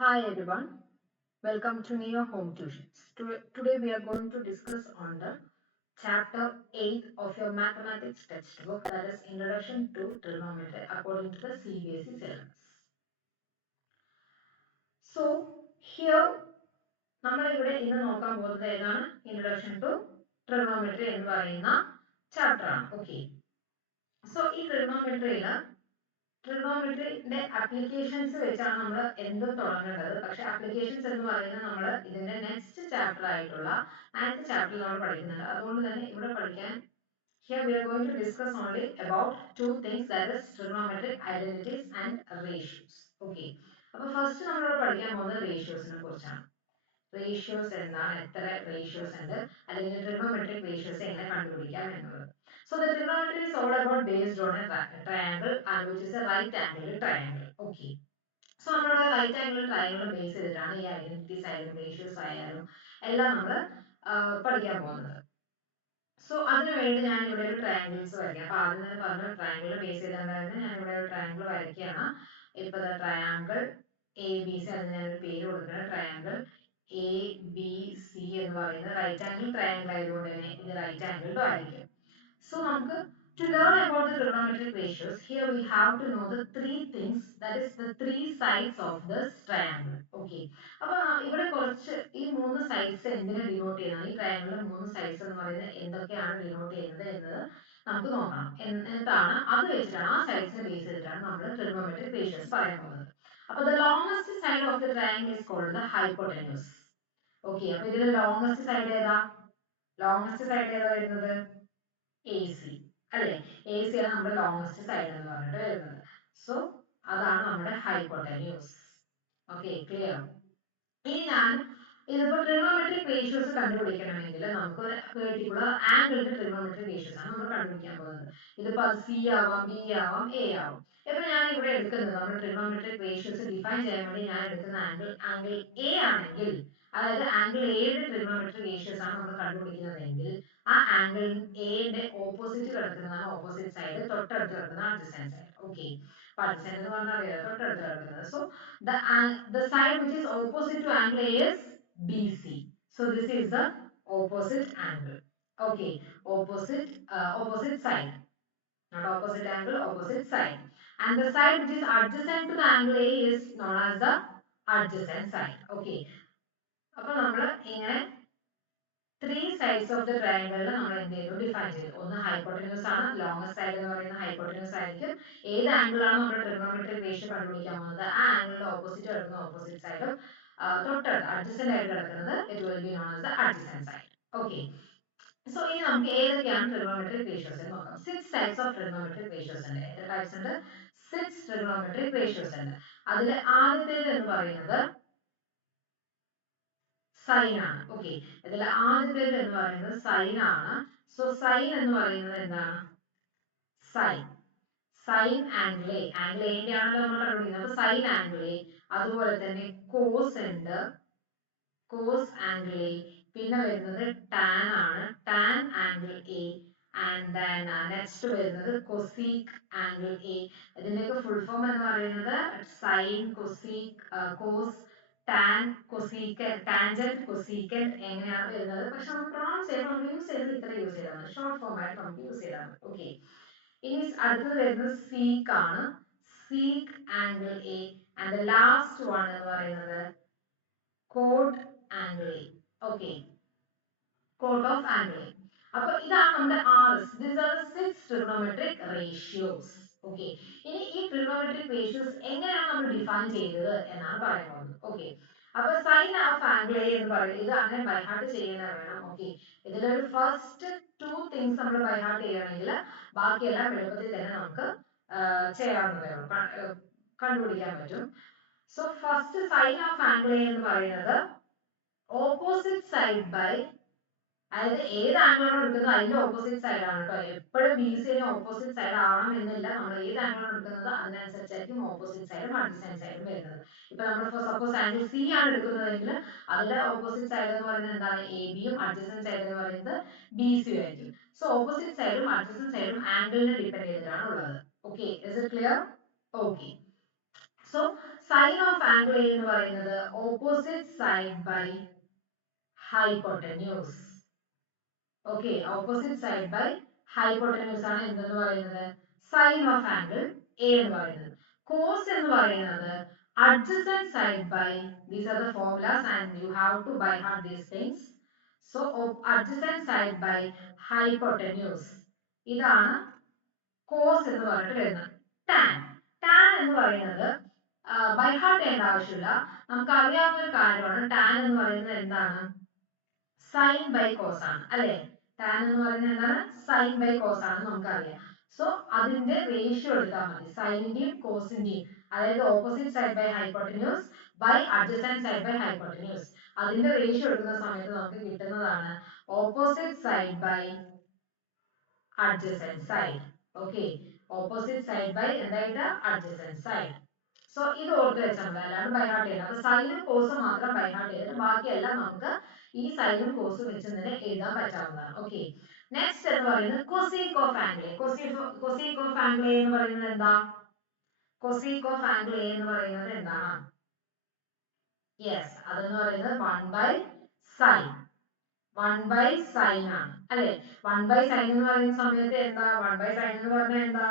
Hi everyone, welcome to Neo Home Tuitions. Today we are going to discuss on the chapter 8 of your mathematics textbook, that is Introduction to Trigonometry according to the CBSE syllabus. So here നമ്മൾ ഇവിടെ ഇന്ന് നോക്കാൻ പോകുന്നത് ഏതാണ്? Introduction to Trigonometry എന്ന് പറയുന്ന chapter ആണ്. Okay, so ഈ ട്രിഗണോമെട്രിയുടെ അപ്ലിക്കേഷൻസ് വെച്ചാണ് നമ്മൾ എന്തും തുടങ്ങേണ്ടത്. പക്ഷെ അപ്ലിക്കേഷൻസ് എന്ന് പറയുന്നത് നമ്മൾ ഇതിന്റെ നെക്സ്റ്റ് ചാപ്റ്റർ ആയിട്ടുള്ള 9th ചാപ്റ്ററിൽ നമ്മൾ പഠിക്കുന്നുണ്ട്. അതുകൊണ്ട് തന്നെ ഇവിടെ പഠിക്കാൻ here we are going to discuss only about two things, that is trigonometric identities and ratios. Okay, അപ്പോൾ ഫസ്റ്റ് നമ്മളിവിടെ പഠിക്കാൻ പോകുന്നത് റേഷ്യോസിനെ കുറിച്ചാണ്. റേഷ്യോസ് എന്താണ്, എത്ര റേഷ്യോസ് ഉണ്ട്, അല്ലെങ്കിൽ ട്രിഗണോമെട്രിക് റേഷ്യോസ് എങ്ങനെ കണ്ടുപിടിക്കാം എന്നുള്ളത്. So the trigonometry is all about based on a triangle and which is a right angle triangle. Okay, so നമ്മളുടെ റൈറ്റ് ആംഗിൾ ട്രയാങ്കിൾ ബേസ് ചെയ്തിട്ടാണ് ഈ ഐഡന്റിറ്റീസ് ആയാലും റേഷ്യോസ് ആയാലും എല്ലാം നമ്മൾ പഠിക്കാൻ പോകുന്നത്. സോ അതിനു വേണ്ടി ഞാൻ ഇവിടെ ഒരു ട്രയാങ്കിൾസ് വരയ്ക്കാം. അപ്പൊ ആദ്യം തന്നെ പറഞ്ഞ ട്രയാങ്കിൾ ബേസ് ചെയ്തിട്ടുണ്ടായിരുന്നു. ഞാൻ ഇവിടെ ഒരു ട്രയാങ്കിൾ വരയ്ക്കുകയാണ്. ഇപ്പൊ ട്രയാങ്കിൾ എ ബി സി, അതിന് ഞാനൊരു പേര് കൊടുക്കണം. ട്രയാങ്കിൾ എ ബി സി എന്ന് പറയുന്നത് റൈറ്റ് ആംഗിൾ ട്രയാങ്കിൾ ആയതുകൊണ്ട് തന്നെ ഇത് റൈറ്റ് ആംഗിൾഡ് ആയിരിക്കും. So നമുക്ക് to learn about the trigonometric ratios, here we have to know the three things, that is the three sides of this triangle. Okay, അപ്പൊ ഇവിടെ കുറച്ച് ഈ മൂന്ന് സൈഡ്സ് എന്തിനെ ഡിനോട്ട് ചെയ്യുന്നതാണ്, ഈ ട്രയാങ്കിളിലെ മൂന്ന് സൈഡ്സ് എന്ന് പറയുന്നത് എന്തൊക്കെയാണ് ഡിനോട്ട് ചെയ്യുന്നത് എന്നത് നമുക്ക് നോക്കണം. എന്നിട്ടാണ് അത് വെച്ചിട്ടാണ് ആ സൈഡ്സിനെ ബേസ് ചെയ്തിട്ടാണ് നമ്മൾ trigonometric ratios പറയാൻ പോകുന്നത്. അപ്പൊ the longest side of the triangle is called the hypotenuse. Okay, അപ്പൊ ഇതിലെ ലോങ്സ്റ്റ് സൈഡ് ഏതാ? ലോങ്സ്റ്റ് സൈഡ് ഏതാ വരുന്നത്? AC അല്ലേ? AC ആണ് നമ്മുടെ ലോങ്സ്റ്റ് സൈഡ് എന്ന് പറഞ്ഞിട്ട് വരുന്നത്. സോ അതാണ് നമ്മുടെ ഹൈപ്പോട്ടന്യൂസ്. Okay, clear? ഇനി ഞാൻ ഇതിപ്പോ ട്രിഗണോമെട്രിക് റേഷ്യോസ് കണ്ടുപിടിക്കണമെങ്കിൽ നമുക്ക് ഒരു പെർട്ടിക്കുലർ ആംഗിളിന്റെ ട്രിഗണോമെട്രിക് റേഷ്യോസ് ആണ് നമ്മൾ കണ്ടുപിടിക്കാൻ പോകുന്നത്. ഇതിപ്പോ അത് സി ആവാം, ബി ആവാം, എ ആവാം. ഇപ്പൊ ഞാൻ ഇവിടെ എടുക്കുന്നത് നമ്മൾ ട്രിഗണോമെട്രിക് റേഷ്യോസ് ഡിഫൈൻ ചെയ്യാൻ വേണ്ടി ഞാൻ എടുക്കുന്ന ആംഗിൾ എ ആണെങ്കിൽ, അതായത് ആംഗിൾ എയുടെ ട്രിഗണോമെട്രിക് റേഷ്യോസ് ആണ് നമ്മൾ കണ്ടുപിടിക്കുന്നതെങ്കിൽ ആ ആംഗിൾ എന്റെ ഓപ്പോസിറ്റ് കിടക്കുന്നതാണ് ഓപ്പോസിറ്റ് സൈഡ്, തൊട്ടടുത്ത് കിടക്കുന്ന അഡ്ജസൻറ്റ് സൈഡ്. ഓക്കെ, അഡ്ജസൻറ്റ് എന്ന് പറഞ്ഞാൽ അറിയാലോ, തൊട്ടടുത്ത് കിടക്കുന്നത്. So the side which is opposite to angle A is BC. So this is the opposite angle. Okay, opposite side, not opposite angle, opposite side. And the side which is adjacent to the angle A is known as the adjacent side. Okay, അപ്പോൾ നമ്മൾ ഇങ്ങനെ three sides of the ട്രയാങ്കിളിൽ നമ്മൾ എന്ത് ചെയ്തു, define ചെയ്തു. ഒന്ന് hypotenuse ആണ്, longest side എന്ന് പറയുന്നത് ഹൈപ്പോട്ടന്യൂസ് ആയിരിക്കും. ഏത് ആംഗിൾ ആണ് നമ്മൾ ട്രിഗണോമെട്രിക് റേഷ്യോ കണ്ടുപിടിക്കാൻ പോകുന്നത്, ആ ആംഗിളിന്റെ ഓപ്പോസിറ്റ് കിടക്കുന്ന ഓപ്പോസിറ്റ് സൈഡും തൊട്ടടുത്ത് അഡ്ജസന്റ് ആയിട്ട് കിടക്കുന്നത് it will be known as the adjacent side. Okay, so ഇനി നമുക്ക് ഏതൊക്കെയാണ് ട്രിഗണോമെട്രിക് റേഷ്യോസ് എന്ന് നോക്കാം. 6 ടൈപ്സ് ഓഫ് ട്രിഗണോമെട്രിക് റേഷ്യോസ് ഉണ്ട്. എത്ര ടൈപ്സ് ഉണ്ട്? 6 ട്രിഗണോമെട്രിക് റേഷ്യോസ് ഉണ്ട്. അതിൽ ആദ്യത്തേത് എന്ന് പറയുന്നത് സൈൻ ആണ്. ഓക്കെ, ഇതിൽ ആദ്യത്തേത് എന്ന് പറയുന്നത് സൈൻ ആണ്. സോ സൈൻ എന്ന് പറയുന്നത് എന്താണ്? സൈൻ ആംഗിൾ എ, ആംഗിൾ എന്റെ ആണല്ലോ നമ്മൾ കണ്ടുപിടിക്കുന്നത്. അപ്പൊ സൈൻ ആംഗിൾ എ, അതുപോലെ തന്നെ കോസ് ഉണ്ട്, കോസ് ആംഗിൾ എ, പിന്നെ വരുന്നത് ടാൻ ആണ്, tan angle A, and then next വരുന്നത് കൊസീക് ആംഗിൾ എ. ഇതിന്റെയൊക്കെ ഫുൾ ഫോം എന്ന് പറയുന്നത് sine, cosec, cos, tan, cosecant, tangent, cosecant എങ്ങനെയാണ് വരുന്നത്. പക്ഷെ നമ്മൾ പ്രൊണൗൺസ് ചെയ്യുമ്പോൾ നമ്മൾ യൂസ് ചെയ്തത് ഇത്ര യൂസ് ചെയ്താൽ മതി, ഷോർട്ട് ഫോം ആയിട്ട് നമുക്ക് യൂസ് ചെയ്താൽ മതി. ഓക്കെ, ഇനി അടുത്തത് വരുന്നത് സീക്ക് ആണ്, sec angle A, and the last one എന്ന് പറയുന്നത് cot angle A. Okay, cot of angle A. അപ്പൊ ഇതാണ് നമ്മുടെ ആർഎസ്. These are the 6 trigonometric ratios. Okay, ഇനി ഈ ട്രിഗണോമെട്രിക് റേഷ്യോസ് എങ്ങനെയാണ് നമ്മൾ ഡിഫൈൻ ചെയ്തത് എന്നാണ് പറയാൻ പോകുന്നത്. ഓക്കെ, അപ്പൊ സൈൻ ഓഫ് ആംഗിൾ എ എന്ന് പറയുന്നത് ഇത് അങ്ങനെ ബൈ ഹാർട്ട് ചെയ്യുന്ന വേണം. ഓക്കെ, ഇതിലൊരു ഫസ്റ്റ് 2 തിങ്സ് നമ്മൾ ബൈ ഹാർട്ട് ചെയ്യണമെങ്കിൽ ബാക്കിയെല്ലാം എളുപ്പത്തിൽ തന്നെ നമുക്ക് ചെയ്യാവുന്നതേ ഉള്ളൂ, കണ്ടുപിടിക്കാൻ പറ്റും. So first sine of angle A എന്ന് പറയുന്നത് ഓപ്പോസിറ്റ് സൈഡ് ബൈ, അതായത് ഏത് ആംഗിളാണോ എടുക്കുന്നത് അതിന്റെ ഓപ്പോസിറ്റ് സൈഡ് ആണ് കേട്ടോ. എപ്പോഴും ബി സിന് ഓപ്പോസിറ്റ് സൈഡ് ആവണം എന്നില്ല. നമ്മൾ ഏത് ആംഗിളാണോ എടുക്കുന്നത് അതിനനുസരിച്ചായിരിക്കും ഓപ്പോസിറ്റ് സൈഡും അഡ്ജസന്റ് സൈഡും വരുന്നത്. ഇപ്പൊ നമ്മൾ സപ്പോസ് ആംഗിൾ സി ആണ് എടുക്കുന്നതെങ്കിൽ അതിന്റെ ഓപ്പോസിറ്റ് സൈഡ് എന്ന് പറയുന്നത് എന്താണ്? എ ബിയും അഡ്ജസന്റ് സൈഡ് എന്ന് പറയുന്നത് ബി സിയും ആയിരിക്കും. സോ ഓപ്പോസിറ്റ് സൈഡും അഡ്ജസന്റ് സൈഡും ആംഗിളിനെ ഡിപെൻഡ് ചെയ്തിട്ടാണ് ഉള്ളത്. Okay, is it clear? Okay, so sine of angle A എന്ന് പറയുന്നത് opposite side by hypotenuse. Okay, opposite side by hypotenuse ആണ് എന്തെന്ന് പറയുന്നത് സൈൻ ഓഫ് ആംഗിൾ എ എന്ന് പറയുന്നത്. കോസ് എന്ന് പറയുന്നത് adjacent side by, these are the formulas and you have to by heart these things. So adjacent side by hypotenuse, ഇതാണ് cos എന്ന് പറഞ്ഞിട്ട് വരുന്നത്. ടാൻ, ടാൻ എന്ന് പറയുന്നത് ബൈ ഹാർട്ട് ചെയ്യേണ്ട ആവശ്യമില്ല, നമുക്ക് അറിയാവുന്ന ഒരു കാര്യമാണ്. ടാൻ എന്ന് പറയുന്നത് എന്താണ് സൈൻ ബൈ കോസ് ആണ് അല്ലെ. ടാൻ എന്ന് പറയുന്നത് എന്താണ് സൈൻ ബൈ കോസ് ആണ് നമുക്കറിയാം. സോ അതിന്റെ റേഷ്യോ എടുത്താൽ മതി, സൈനിന്റെയും കോസിന്റെയും, അതായത് opposite side by hypotenuse by adjacent side by hypotenuse, അതിന്റെ റേഷ്യോ എടുക്കുന്ന സമയത്ത് നമുക്ക് കിട്ടുന്നതാണ് opposite side by adjacent side. Okay, opposite side by എന്തായിട്ട് adjacent side. സോ ഇത് ഓർത്ത് വെച്ചാൽ മതി, അല്ലാണ്ട് ബൈ ഹാർട്ട് ചെയ്യണം. അപ്പൊ സൈനും കോസും മാത്രം ബൈ ഹാർട്ട് ചെയ്തിട്ട് ബാക്കിയെല്ലാം നമുക്ക് ഈ സൈനും കോസും വെച്ച് തന്നെ എഴുതാൻ പറ്റാവുന്നതാണ്. ഓക്കെ, നെക്സ്റ്റ് എന്ന് പറയുന്നത് cosec of angle. Cosec of angle എന്ന് പറയുന്നത് എന്താ? കൊസീക് ഓഫ് ആംഗിൾ എന്ന് പറയുന്നത് എന്താണ്? യെസ്, അതെന്ന് പറയുന്നത് 1 ബൈ സൈൻ. 1 ബൈ സൈൻ ആണ് അല്ലെ. 1 ബൈ സൈൻ എന്ന് പറയുന്ന സമയത്ത് എന്താ 1 ബൈ സൈൻ എന്ന് പറഞ്ഞാൽ എന്താ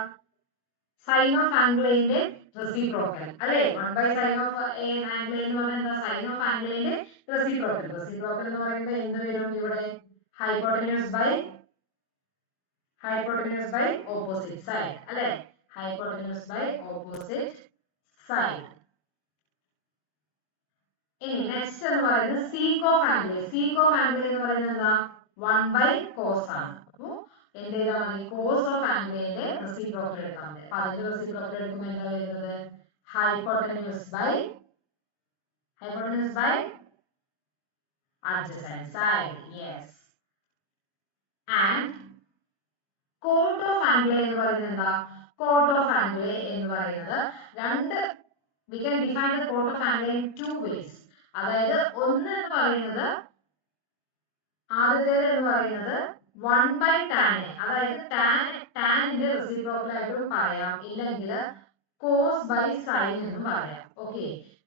സൈൻ ഓഫ് ആംഗിൾ എന്റെ റെസിപ്രോക്കൽ അല്ലെ. 1 ബൈ സൈൻ ഓഫ് ആംഗിൾ എന്ന് പറഞ്ഞാൽ എന്താ സൈൻ ഓഫ് ആംഗിൾ എന്റെ റെസിപ്രോക്കൽ. റെസിപ്രോക്കൽ എന്ന് പറയുമ്പോൾ എന്ത് വരും ഇവിടെ? ഹൈപ്പോട്ടന്യൂസ് ബൈ ഓപ്പോസിറ്റ് സൈഡ് അല്ലെ. Hypotenuse by opposite side. ഇനി നെക്സ്റ്റ് എന്ന് പറയുന്നത് sec of angle. Sec of angle എന്ന് പറയുന്നത് എന്താ 1 ബൈ കോസ് ആണ്. അപ്പോൾ എന്ത് ചെയ്താൽ മതി? കോസ് ഓഫ് ആംഗിളിന്റെ റെസിപ്രോക്കൽ എടുത്താൽ മതി. അപ്പൊ അതിന്റെ റെസിപ്രോക്കൽ എടുക്കുമ്പോൾ എന്താ വരുന്നത്? Hypotenuse by adjacent side. Yes. And cot of angle എന്ന് പറയുന്നത് എന്താ? cot of angle എന്ന് പറയുന്നത് രണ്ട്, we can define the cot of angle in two ways. അതായത് ഒന്ന് എന്ന് പറയുന്നത് ആദ്യത്തേത് എന്ന് പറയുന്നത് 1 ബൈ ടാൻ, അതായത് ടാനിന്റെ റെസിപ്രോക്കൽ ആയിട്ടും പറയാം, ഇല്ലെങ്കിൽ കോസ് ബൈ സൈൻ എന്നും പറയാം. ഓക്കെ,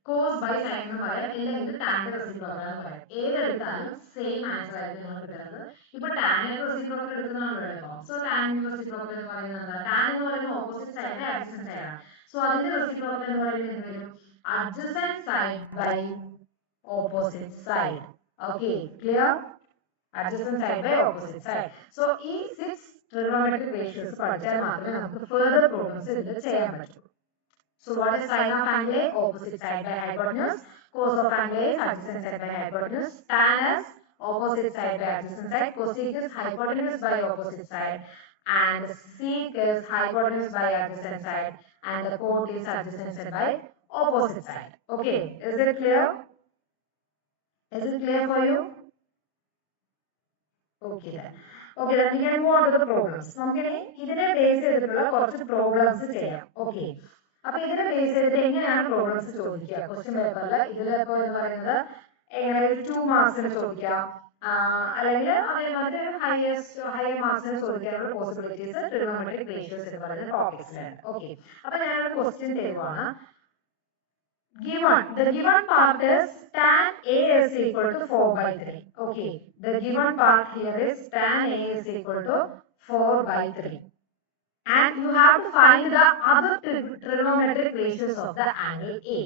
കോസ് ബൈ സൈൻ എന്ന് പറയാം, ഇല്ലെങ്കിൽ ടാനിന്റെ റെസിപ്രോക്കൽ എന്ന് പറയാം. ഏതെടുത്താലും സെയിം ആൻസർ ആയിരിക്കും നമുക്ക് കിട്ടുന്നത്. ഇപ്പൊ ടാനിന്റെ റെസിപ്രോക്കൽ എടുക്കുന്നതാണല്ലോ. സോ ടാനിന്റെ റെസിപ്രോക്കൽ എന്ന് പറയുന്നത് എന്താ? ടാൻ എന്ന് പറയുന്നത് ഓപ്പോസിറ്റ് സൈഡ് അഡ്ജസന്റ് സൈഡ് ആണ്. സോ അതിന്റെ റെസിപ്രോക്കൽ എന്ന് പറയുന്നത് എന്ത് വരും? Adjacent side by opposite side. Okay, clear? Adjacent side by opposite side. So ഈ 6 trigonometric ratios പഠിച്ചാൽ മാത്രമേ നമുക്ക് further problems ഇതിൽ ചെയ്യാൻ പറ്റൂ. So what is sin of angle A? Opposite side by hypotenuse. Cos of angle A is adjacent side by hypotenuse. Tan is opposite side by adjacent side. Cosec is hypotenuse by opposite side. And sec is hypotenuse by adjacent side. And the cot is adjacent side by opposite side. Okay, is it clear? Is it clear for you? Okay then. Okay then we can move on to the problems. നമുക്കിനി ഇതിനെ base ചെയ്തിട്ടുള്ള കുറച്ച് problems ചെയ്യാം. Okay, അപ്പൊ ഇതിനെ base ചെയ്തിട്ട് എങ്ങനെയാണ് problems ചോദിക്കുക ക്വസ്റ്റ്യൻ പേപ്പറിൽ? ഇതിലിപ്പോ എന്ന് പറയുന്നത് എങ്ങനെ 2 മാർക്സിന് ചോദിക്കാം, അല്ലെങ്കിൽ അതേമാതിരി ഹയർ മാർക്സിന് ചോദിക്കാനുള്ള പോസിബിലിറ്റീസ് ട്രിഗണോമെട്രിക് റേഷ്യോസ് എന്ന് പറയുന്ന ടോപ്പിക്സിലാണ്. ഓക്കെ, അപ്പൊ ഞാനൊരു question തരുവാണ്. The given part is tan A is equal to 4 by 3. Okay, the given part here is tan A is equal to 4 by 3. And you have to find the other trigonometric ratios of the angle A.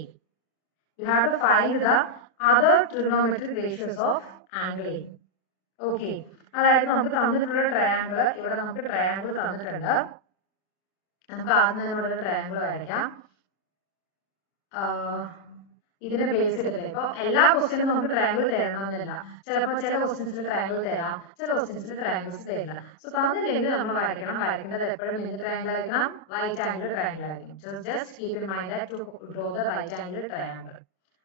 You have to find the other trigonometric ratios of angle A. Okay, അതായത് നമുക്ക് തന്നിട്ടുള്ള triangle, ഇവിടെ നമുക്ക് triangle തന്നിട്ടുണ്ട്. നമുക്ക് ആദ്യം തന്നെ ഇവിടെ ട്രയാങ്കിൾ വരയ്ക്കാം. ഇതിനെ ബേസ് ചെയ്തിട്ട് ഇപ്പൊ എല്ലാ ക്വസ്റ്റ്യനും നമുക്ക് ട്രയാങ്കിൾ തരണമെന്നില്ല. ചിലപ്പോൾ ചില ക്വസ്റ്റ്യൻസിൽ ട്രയാങ്കിൾ തരാം, ചില ക്വസ്റ്റ്യൻസിൽ ട്രയാങ്കിൾസ് തരില്ല. സോ തന്നില്ലെങ്കിൽ നമ്മൾ വരയ്ക്കുന്നത് എപ്പോഴും എന്ത് ട്രയാങ്കിൾ ആയിരിക്കണം? റൈറ്റ് ആംഗിൾ ട്രയാങ്കിൾ ആയിരിക്കും. Just keep in mind that to draw the right angle triangle.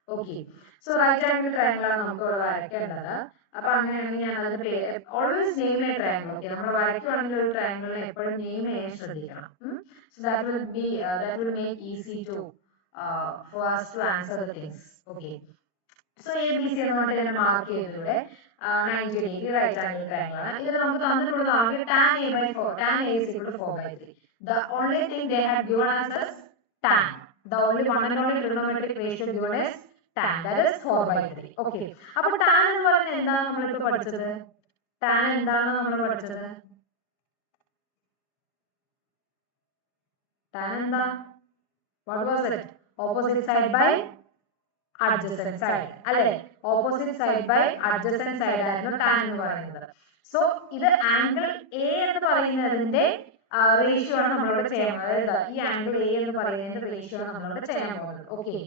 Okay, so right angle triangle ആണ് നമുക്ക് ഇവിടെ വരയ്ക്കേണ്ടത്. അപ്പൊ അങ്ങനെയാണെങ്കിൽ ഞാൻ അതിന്റെ പേര് always name a triangle. Okay, നമ്മൾ വരയ്ക്കുവാണെങ്കിൽ ഒരു ട്രയാങ്കിളിനെ എപ്പോഴും നെയിം ചെയ്യാൻ ശ്രദ്ധിക്കണം. So that will make easy to for us to answer the things. Okay, so ABC എന്ന് പറഞ്ഞിട്ട് ഞാൻ മാർക്ക് ചെയ്തതിലൂടെ 90 ഡിഗ്രി റൈറ്റ് ആംഗിൾ ട്രയാങ്കിൾ ആണ്. ഇത് നമുക്ക് തന്നിട്ടുള്ളത് ആകെ tan A by 4, tan A is equal to 4 by 3. The only thing they had given us is tan. the only one and only trigonometric ratio given is tan, that is 4/3. Okay, അപ്പോൾ tan എന്ന് പറയുന്നത് എന്താണ് നമ്മൾ ഇപ്പോൾ പഠിച്ചത്? tan എന്താണ് നമ്മൾ പഠിച്ചത്? tan എന്താ? What was it? Opposite side by adjacent side. അല്ലേ? Opposite side by adjacent side ആയിരുന്നു tan എന്ന് പറയുന്നത്. So ഇത് ആംഗിൾ A എന്ന് പറയുന്നതിന്റെ റേഷ്യോ ആണ് നമ്മളിവിടെ ചെയ്യാൻ പോകുന്നത്. അതായത് ഈ ആംഗിൾ A എന്ന് പറയുന്നതിന്റെ റേഷ്യോ ആണ് നമ്മളിവിടെ ചെയ്യാൻ പോകുന്നത്. ഓക്കെ,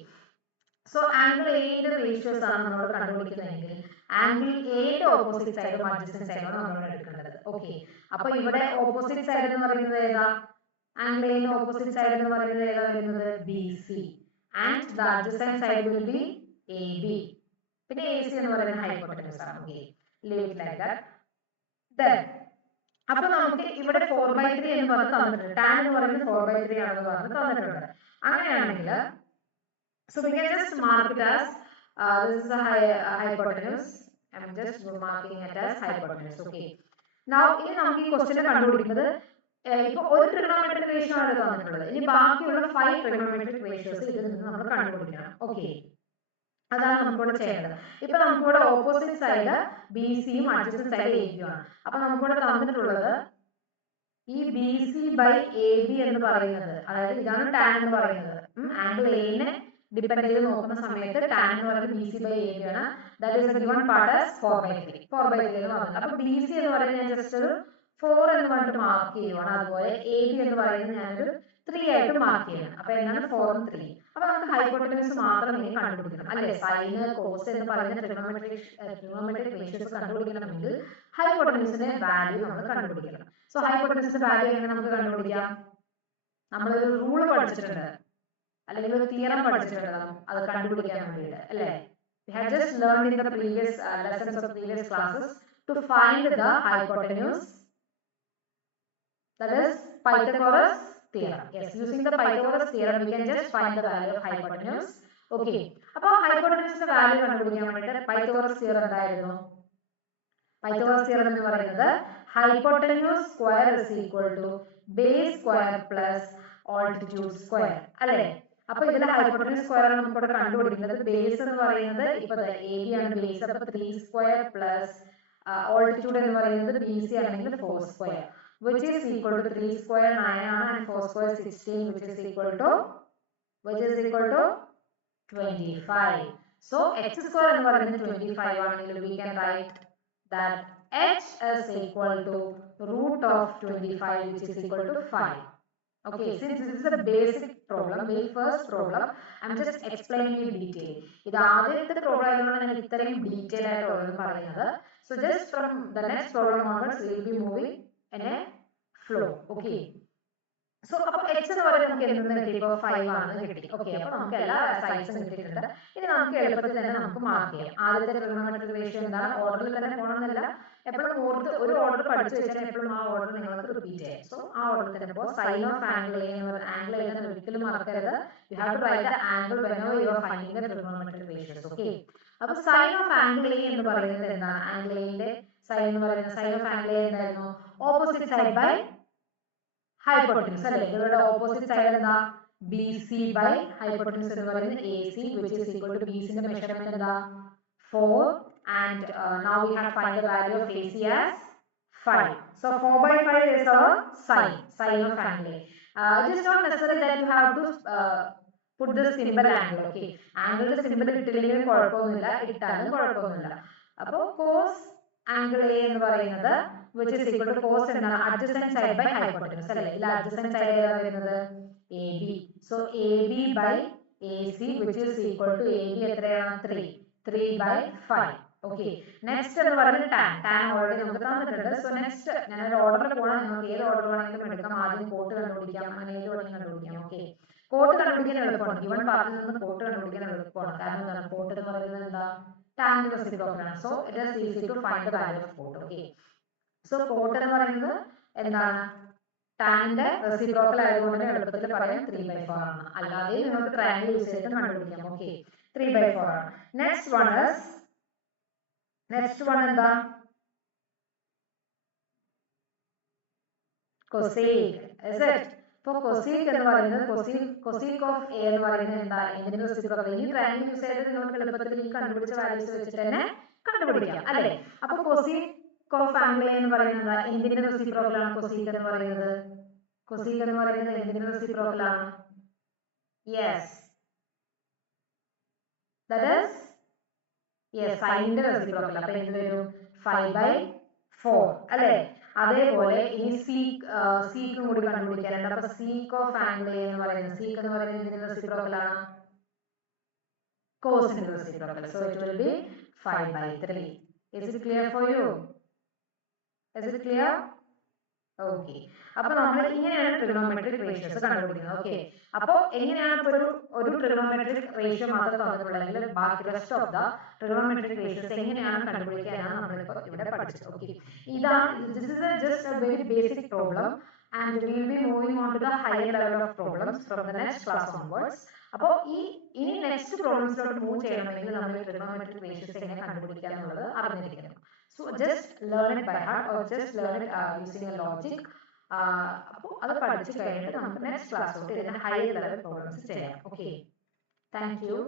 സോ ആംഗിൾ A യുടെ റേഷ്യോസ് ആണ് നമ്മൾ കണ്ടുപിടിക്കുന്നതെങ്കിൽ ആംഗിൾ A യുടെ ഓപ്പോസിറ്റ് സൈഡും അഡ്ജസന്റ് സൈഡും നമ്മൾ എടുക്കേണ്ടത്. ഓക്കെ, അപ്പൊ ഇവിടെ ഓപ്പോസിറ്റ് സൈഡ് എന്ന് പറയുന്നത് ഏതാ? ആംഗിൾ A യുടെ ഓപ്പോസിറ്റ് സൈഡ് എന്ന് പറയുന്നത് ഏതാ വരുന്നത്? BC, and the adjacent side will be AB. പിന്നെ AC എന്ന് പറയുന്നത് ഹൈപ്പോട്ടനസ് ആണ്. Okay, leave it like that. Then അപ്പോൾ നമുക്ക് ഇവിടെ 4/3 എന്ന് പറഞ്ഞ് തന്നിട്ടുണ്ട്. tan എന്ന് പറയുന്നത് 4/3 ആണെന്ന് പറഞ്ഞ് തന്നിട്ടുണ്ട്. അങ്ങനെയാണെങ്കിൽ so we can just mark it as this is a hypotenuse. I'm just marking it as hypotenuse. Okay, now ഇനി നമുക്ക് ഈ ക്വസ്റ്റ്യൻ കണ്ടുപിടിക്കുന്നത് ഇപ്പോൾ ഒരു ട്രിഗണോമെട്രിക് റേഷ്യോ ആണ് തന്നിട്ടുള്ളത്. ഇനി ബാക്കിയുള്ള 5 ട്രിഗണോമെട്രിക് റേഷ്യോസ് ഇതിൽ നിന്ന് നമ്മൾ കണ്ടുപിടിക്കണം. ഓക്കെ, അതാണ് നമുക്കിവിടെ ചെയ്യേണ്ടത്. ഇപ്പൊ നമുക്കിവിടെ ഓപ്പോസിറ്റ് സൈഡ് BCയും അഡ്ജസന്റ് സൈഡ് AB ആണ്. അപ്പൊ നമുക്കിവിടെ തന്നിട്ടുള്ളത് ഈ BC by AB എന്ന് പറയുന്നത്, അതായത് ഇതാണ് tan എന്ന് പറയുന്നത്. ആംഗിൾ A നെ ഡിപെൻഡ് ചെയ്ത് നോക്കുന്ന സമയത്ത് tan എന്ന് പറയുന്നത് BC by AB ആണ്. That is the given part as 4/3 എന്ന് പറയുന്നത്. അപ്പൊ BC എന്ന് പറയുന്നത് ഞാൻ ജസ്റ്റ് ഒരു 4 എന്ന് പറഞ്ഞിട്ട് മാർക്ക് ചെയ്യുവാണ്. അതുപോലെ AB എന്ന് പറയുന്നത് ഞാനൊരു 3 ആയിട്ട് മാർക്ക് ചെയ്യണം. അപ്പൊ എന്താണ് 4 ഉം 3. അപ്പൊ നമുക്ക് ഹൈപ്പോട്ടനസ് മാത്രം ഇനി കണ്ടുപിടിക്കണം അല്ലെ? സൈൻ കോസ് എന്ന് പറയുന്ന ട്രിഗണോമെട്രിക് റേഷ്യോസ് കണ്ടുപിടിക്കണമെങ്കിൽ ഹൈപ്പോട്ടനസിന്റെ വാല്യൂ നമ്മൾ കണ്ടുപിടിക്കണം. സോ ഹൈപ്പോട്ടനസിന്റെ വാല്യൂ എങ്ങനെ നമുക്ക് കണ്ടുപിടിക്കാം? നമ്മളൊരു റൂൾ പഠിച്ചിട്ടുണ്ട്, അല്ലെങ്കിൽ ഒരു തിയറം പഠിച്ചിട്ടുണ്ട് അത് കണ്ടുപിടിക്കാൻ വേണ്ടിയിട്ട് അല്ലേ? We have just learned in the previous lessons of previous classes to find the hypotenuse, that is Pythagoras theorem. Yes, using the Pythagoras theorem we can just find the value of hypotenuse. Okay, അപ്പോൾ ഹൈപ്പോട്ടനസിന്റെ value കണ്ടുപിടിക്കാൻ വേണ്ടിയിട്ട് Pythagoras theorem എന്തായിരുന്നു? Pythagoras theorem എന്ന് പറയുന്നത് hypotenuse square is equal to base square plus altitude square അല്ലേ? അപ്പൊ ഇതിലെ hypotenuse square ആണ് നമുക്ക് ഇവിടെ കണ്ടുപിടിക്കുന്നത്. ബേസ് എന്ന് പറയുന്നത് ഇപ്പൊ AB ആണ് ബേസ്, അപ്പൊ 3 സ്ക്വയർ പ്ലസ് ഓൾട്ടിറ്റ്യൂഡ് എന്ന് പറയുന്നത് BC ആണെങ്കിൽ 4 square, which is equal to 3 square 9 ആണ് and 4 square 16, which is equal to 25. So h square എന്ന് പറയുന്നത് 25 ആണെങ്കിൽ we can write that h is equal to root of 25, which is equal to 5. Okay, since this is a basic problem, very first problem, I'm just explaining in detail. ഇത് ആദ്യത്തെ problem ആയതുകൊണ്ട് ഞാൻ ഇത്രയും detail ആയിട്ട് ഓരോന്നും പറയുന്നത്. So just from the next problem onwards we will be moving in a flow. Okay, so അപ്പോൾ h എന്ന് പറയുന്നത് നമുക്ക് എന്തെന്ന് കിട്ടി? ഇപ്പോൾ 5 ആണെന്ന് കിട്ടി. ഓക്കെ, അപ്പോൾ നമുക്ക് എല്ലാ സൈഡ്സും കിട്ടിയിട്ടുണ്ട്. ഇനി നമുക്ക് എളുപ്പത്തിൽ തന്നെ നമുക്ക് മാർക്ക് ചെയ്യാം. ആദ്യത്തെ ട്രിഗണോമെട്രിക് റേഷ്യോ എന്താണ്? ഓർഡറിൽ തന്നെ പോകണമെന്നില്ല, എപ്പോഴും ഓർത്ത് ഒരു ഓർഡർ പഠിച്ചു വെച്ചാൽ എപ്പോഴും ആ ഓർഡർ നിങ്ങൾക്ക് റിപ്പീറ്റ് ചെയ്യാം. സോ ആ ഓർഡർ തന്നെ ഇപ്പോൾ സൈൻ ഓഫ് ആംഗിൾ A എന്ന് പറയുന്ന ആംഗിൾ എഴുതാൻ ഒരിക്കലും മറക്കരുത്. You have to write the angle whenever you are finding the trigonometric ratios. Okay, അപ്പോൾ സൈൻ ഓഫ് ആംഗിൾ A എന്ന് പറയുന്നത് എന്താണ്? ആംഗിൾ എന്റെ സൈൻ എന്ന് പറയുന്നത് സൈൻ ഓഫ് ആംഗിൾ A എന്തായിരുന്നു? ഓപ്പോസിറ്റ് സൈഡ് ബൈ ഹൈപ്പോട്ടനസ് അല്ലേ? ഇവരുടെ ഓപ്പോസിറ്റ് സൈഡ് എന്താ? BC ബൈ ഹൈപ്പോട്ടനസ് എന്ന് പറയുന്നത് AC, which is equal to BC ന്റെ മെഷർമെന്റ് എന്താ? 4, and now we have to find the value of AC as 5. So 4/5 is our sine of angle. It is not necessary that you have to put the symbol angle. Okay, angle symbol ഇട്ടില്ലെങ്കിലും കുഴപ്പമൊന്നുമില്ല, ഇട്ടാലും കുഴപ്പമൊന്നുമില്ല. അപ്പോൾ cos angle A എന്ന് പറയുന്നത് which is equal to cos എന്താണ്? adjacent side by hypotenuse അല്ലേ? ഇതിൽ adjacent side ഏതാ വരുന്നത്? AB. So AB by AC, which is equal to AB എത്രയാണ്? 3/5. ഓക്കെ, നെക്സ്റ്റ് എന്ന് പറയുന്നത് tan ഓൾറെഡി നമുക്ക് തന്നിട്ടുണ്ട്. സോ നെക്സ്റ്റ് ഞാനൊരു ഓർഡറിൽ പോകണം, നിങ്ങൾക്ക് ഏത് ഓർഡർ വേണമെങ്കിലും എടുക്കാം. ആദ്യം കോട്ട് കണ്ടുപിടിക്കാം, അങ്ങനെ ഏത് വേണമെങ്കിലും കണ്ടുപിടിക്കാം. ഓക്കെ, കോട്ട് കണ്ടുപിടിക്കാൻ എളുപ്പമാണ്. ഗിവൺ പാർട്ടിൽ നിന്ന് കോട്ട് കണ്ടുപിടിക്കാൻ എളുപ്പമാണ്. കാരണം എന്താണ്? കോട്ട് എന്ന് പറയുന്നത് എന്താ? tan റെസിപ്രോക്കൽ ആണ്. So it is easy to find the value of cot. Okay, so cot എന്ന് പറയുന്നത് എന്താണ്? ടാനിന്റെ റെസിപ്രോക്കൽ ആയതുകൊണ്ട് എളുപ്പത്തിൽ പറയാം 3/4 ആണ്. അല്ലാതെ നിങ്ങൾക്ക് ട്രയാങ്കിൾ യൂസ് ചെയ്തിട്ട് കണ്ടുപിടിക്കാം. ഓക്കെ, 3/4 ആണ്. നെക്സ്റ്റ് വൺ എന്താ? cosec. Is it? For cosec എന്ന് പറയുന്നത് cosec of a എന്ന് പറയുന്നത് എന്താ, എന്തിന്റെ റെസിപ്രോക്കൽ. ഈ ട്രയാങ്കിൾ യൂസ് ചെയ്ത് നിങ്ങൾക്ക് എളുപ്പത്തിൽ ഈ കണ്ടുപിടിച്ച വാല്യൂസ് വെച്ചിട്ട് തന്നെ കണ്ടുപിടിക്കാം അല്ലേ. അപ്പൊ cosec of angle A എന്ന് പറയുന്നത് എന്തിന്റെ റെസിപ്രോക്കൽ ആണ് cosec എന്ന് പറയുന്നത്? cosec എന്ന് പറയുന്നത് എന്തിന്റെ റെസിപ്രോക്കൽ ആണ്? Yes, that is yes, sin ന്റെ റെസിപ്രോക്കൽ. അപ്പൊ എന്ത് വരും? 5/4 അല്ലേ. അതേപോലെ ഇനി sec കൂടി കണ്ടുപിടിക്കാനുണ്ട്. അപ്പൊ sec of angle A എന്ന് പറയുന്നത്, sec എന്ന് പറയുന്നത് എന്തിന്റെ റെസിപ്രോക്കൽ ആണ്? cos ന്റെ reciprocal. So it will be 5/3. Is it clear for you? Is it clear? Okay. അപ്പൊ നമ്മൾ ഇങ്ങനെയാണ് ട്രിഗണോമെട്രിക് റേഷ്യോസ് കണ്ടുപിടിക്കുന്നത്. ഓക്കെ. അപ്പോൾ എങ്ങനെയാണ് ഇപ്പോൾ ഒരു ട്രിഗണോമെട്രിക് റേഷ്യോ മാത്രം തന്നിട്ടുള്ളതെങ്കിൽ ബാക്കി rest of the trigonometric ratios എങ്ങനെയാണ് കണ്ടുപിടിക്കാനാണ് നമ്മളിപ്പോൾ ഇവിടെ പഠിച്ചത്. Okay. This is just a very basic problem and we will be moving on to the higher level of problems from the next class onwards. അപ്പോൾ ഇനി next പ്രോബ്ലംസിലോട്ട് move ചെയ്യണമെങ്കിൽ നമ്മൾ trigonometric ratios എങ്ങനെ കണ്ടുപിടിക്കുക എന്നുള്ളത് അറിഞ്ഞിരിക്കണം. So just learn it by heart or just learn it using a logic. അപ്പോൾ അത് പഠിച്ചു കഴിഞ്ഞിട്ട് നമുക്ക് നെക്സ്റ്റ് ക്ലാസ്സിലോട്ട് ഇതിന്റെ ഹൈ ലെവൽ പ്രോബ്ലംസ് ചെയ്യാം. Okay, thank you.